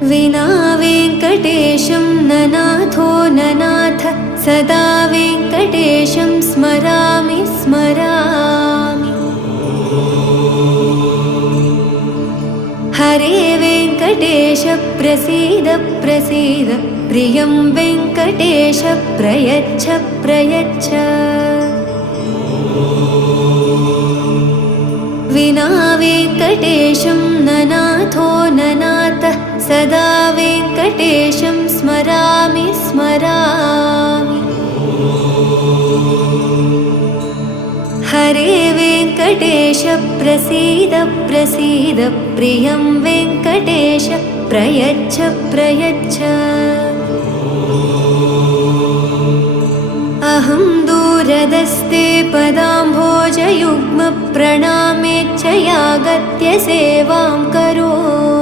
विना वेङ्कटेशं ननाथो ननाथ सदा वेङ्कटेशं स्मरामि स्मरामि। हरे वेङ्कटेश प्रसीद प्रसीद प्रियं वेङ्कटेश प्रयच्छ प्रयच्छ। विना वेङ्कटेशं ननाथो ननाथ सदा वेङ्कटेशं स्मरामि स्मरामि। हरे वेङ्कटेश प्रसीद प्रसीद प्रियं वेङ्कटेश प्रयच्छ प्रयच्छ। अहं दूरदस्ते पदाम्भोजयुग्म प्रणामेच्छयागत्य सेवां करोमि।